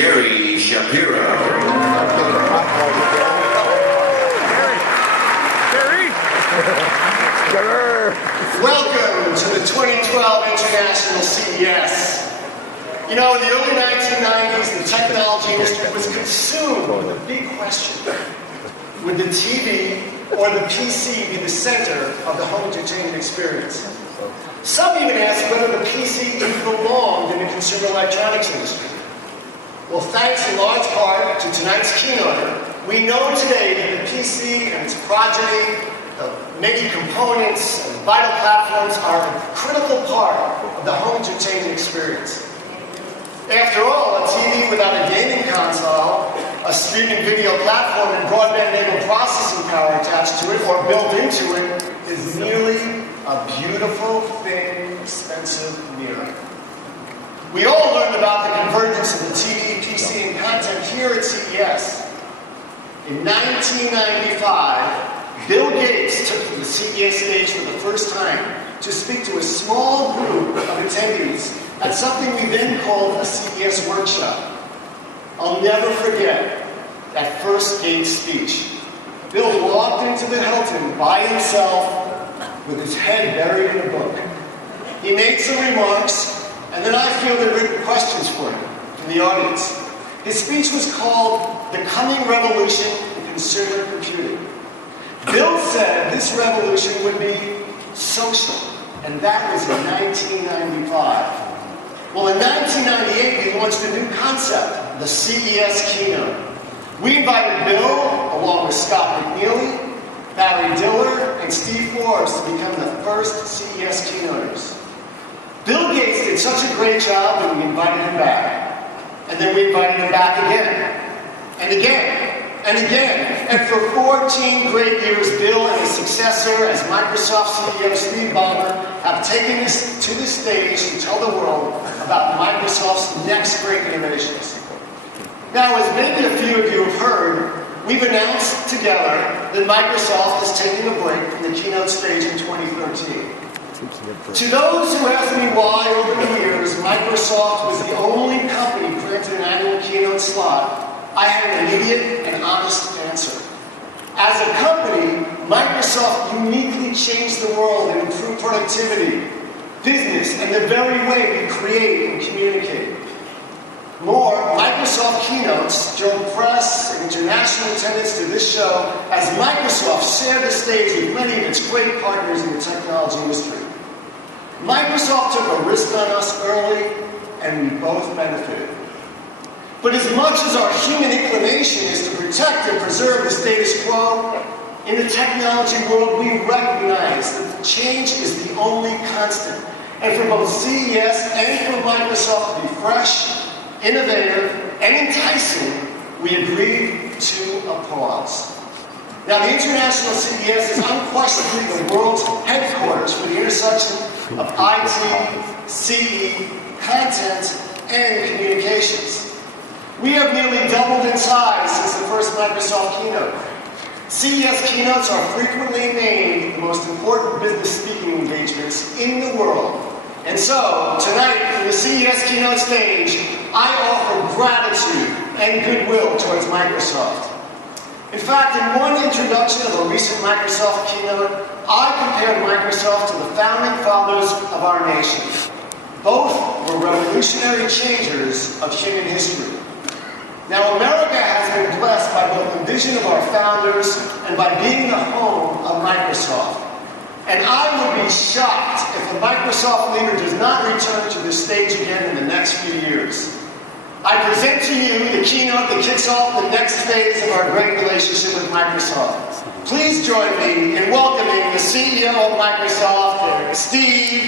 Gary Shapiro. Welcome to the 2012 International CES. You know, in the early 1990s, the technology industry was consumed with the big question: would the TV or the PC be the center of the home entertainment experience? Some even asked whether the PC even belonged in the consumer electronics industry. Well, thanks in large part to tonight's keynote, we know today that the PC and its progeny, the many components and vital platforms, are a critical part of the home entertainment experience. After all, a TV without a gaming console, a streaming video platform, and broadband-enabled processing power attached to it or built into it is merely a beautiful, thin, expensive mirror. We all learned about the convergence of the TV, PC, and content here at CES. In 1995, Bill Gates took to the CES stage for the first time to speak to a small group of attendees at something we then called a CES workshop. I'll never forget that first Gates speech. Bill walked into the Hilton by himself with his head buried in a book. He made some remarks, and then I fielded written questions for him from the audience. His speech was called "The Coming Revolution in Consumer Computing." Bill said this revolution would be social, and that was in 1995. Well, in 1998, we launched a new concept, the CES Keynote. We invited Bill, along with Scott McNeely, Barry Diller, and Steve Forbes to become the first CES keynoters. Bill Gates did such a great job that we invited him back. And then we invited him back again, and again, and again. And for 14 great years, Bill and his successor as Microsoft CEO Steve Ballmer have taken us to the stage to tell the world about Microsoft's next great innovations. Now, as maybe a few of you have heard, we've announced together that Microsoft is taking a break from the keynote stage in 2013. To those who ask me why over the years Microsoft was the only company granted an annual keynote slot, I have an immediate and honest answer. As a company, Microsoft uniquely changed the world and improved productivity, business, and the very way we create and communicate. More, Microsoft keynotes drove press and international attendance to this show as Microsoft shared the stage with many of its great partners in the technology industry. Microsoft took a risk on us early, and we both benefited. But as much as our human inclination is to protect and preserve the status quo, in the technology world we recognize that change is the only constant. And for both CES and for Microsoft to be fresh, innovative, and enticing, we agreed to a pause. Now, the International CES is unquestionably the world's headquarters for the intersection of IT, CE, content, and communications. We have nearly doubled in size since the first Microsoft keynote. CES keynotes are frequently named the most important business speaking engagements in the world. And so, tonight, from the CES keynote stage, I offer gratitude and goodwill towards Microsoft. In fact, in one introduction of a recent Microsoft keynote, I compared Microsoft to the founding fathers of our nation. Both were revolutionary changers of human history. Now, America has been blessed by both the vision of our founders and by being the home of Microsoft. And I would be shocked if a Microsoft leader does not return to this stage again in the next few years. I present to you the keynote that kicks off the next phase of our great relationship with Microsoft. Please join me in welcoming the CEO of Microsoft, Steve